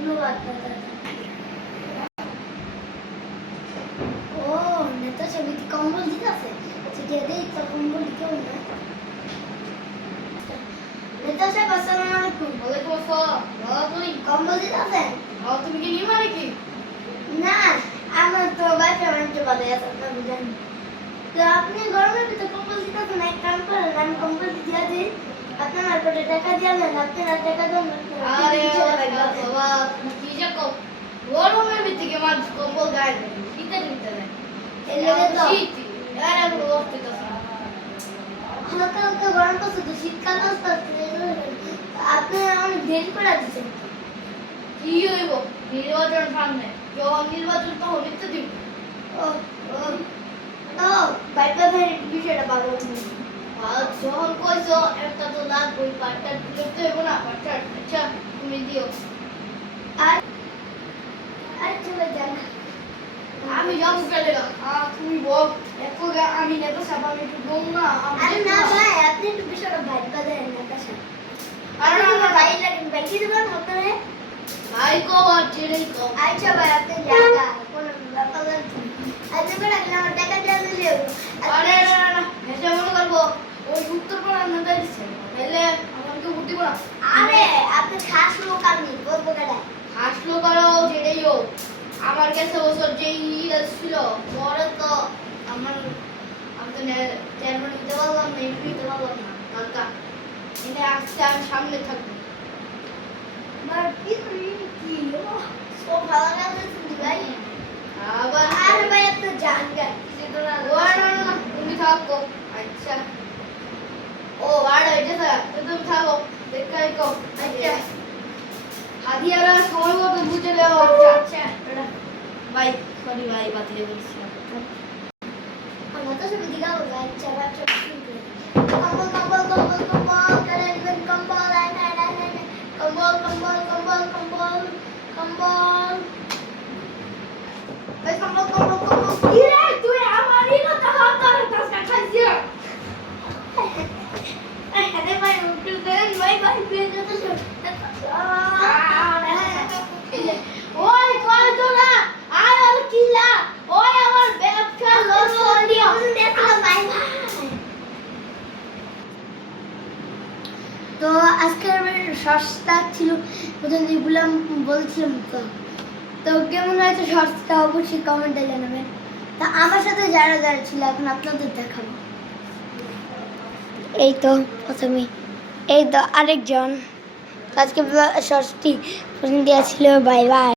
ধন্যবাদ দাদা। ও নেতা ছবিতে কম্বল দিতে আছে, আচ্ছা দেই তো কম্বল কেউ না। নেতা সাহেব আসসালামু আলাইকুম। ওয়ালাইকুম আসসালাম। ভালো তুমি? কম্বল দিতে আছেন? তুমি কি নিবা নাকি? না, আমার তো বাইরে বাড়িতে বাদে আছে, আপনার বুঝেন। তো আপনি গরমের ভিতরে কম্বল দিতে আছেন, এক কাম করেন আমি কম্বল দিয়ে দিই, আপনার আর কত টাকা দিয়ে দেন, আপনার টাকা দেন। আরে বাবা তুমি কি যে কও, গরমের ভিতরে মানুষ কম্বল গায়ে দেয়, শীতের ভিতরে এই লেগে তো শীত এর অবস্থিত আছে। হালকা হালকা গরম করছে তো, শীতকাল আসতে আসতে আপনি অনেক দেরি করে দিচ্ছেন। কি হইব নির্বাচন সামনে, যখন নির্বাচন তখন লিখতে দিব। ও ও ও বাইপাসের বিষয়টা ভালো না। আর যখন কইছো একটা তো লাগবেই, পাঁচটা লিখতে হইব না, পাঁচটা আচ্ছা তুমি দিও। আর আর চলে যান। আমি যাবো গেলে তুমি বল একটু আমি নেতা সাহেব আমি একটু বল না। আরে না ভাই, আপনি একটু বিষয়টা ভাইবা দেন না কাছে। আরে আরে না না ভাই লাগেন, বাইকে দেবেন আপনারে। ভাই কো আর ছেড়েই কো। আচ্ছা ভাই আপনি জায়গা কোন ব্যাপার না। আপনি বলে রাখলে আমার টাকা দিয়ে দিলে। আরে না না না এসে মনে করবো ওই উত্তর পাড়ার নেতা দিচ্ছে, তাহলে আমাকে ভোট দিব না। আরে আপনি খাস লোক, আমি বলবো কেন? হাসলো কারো যেটাই হোক, আমার কাছে বছর যেই ছিল পরে তো আমার আমি তো চেয়ারম্যান নিতে পারলাম না, এমপি নিতে পারলাম না। কাকা এনে আসতে আমি সামনে থাকবো। আমার কি করি কি সব ভালো লাগছে ভাই। আবার আরে ভাই আপনি জান গায় কিছু তো না। ও না না না, তুমি থাকো। আচ্ছা ও বাড়া হয়েছে স্যার, তুমি থাকো দেখাই কো। আচ্ছা হাদিয়ারা সময় মতো বুঝে দেওয়া আচ্ছা ভাই সরি ভাই বাতিলে বলছিলাম। আমার তো সব দিগা বলা আচ্ছা বাচ্চা কম্বল কম্বল কম্বল কম্বল করে দিবেন কম্বল আই না না না কম্বল কম্বল কম্বল কম্বল কম্বল এই কম্বল কম্বল কম্বল কি রে তুই আমারই কথা হাতার কাছে খাইছিস? আরে ভাই উল্টো দেন ভাই ভাই পেয়ে তো সব ওই কই তো না আয় আর কিলা ওই আমার ব্যবসা লস দিও। তো আজকের শর্টসটা ছিল প্রথম যেগুলো বলছিলাম, তো কেমন হয়েছে শর্টসটা অবশ্যই কমেন্টে জানাবেন। তা আমার সাথে যারা যারা ছিল এখন আপনাদের দেখাবো। এই তো প্রথমে এই তো আরেকজন। আজকে শর্টসটি প্রথম দেওয়া ছিল। Bye bye.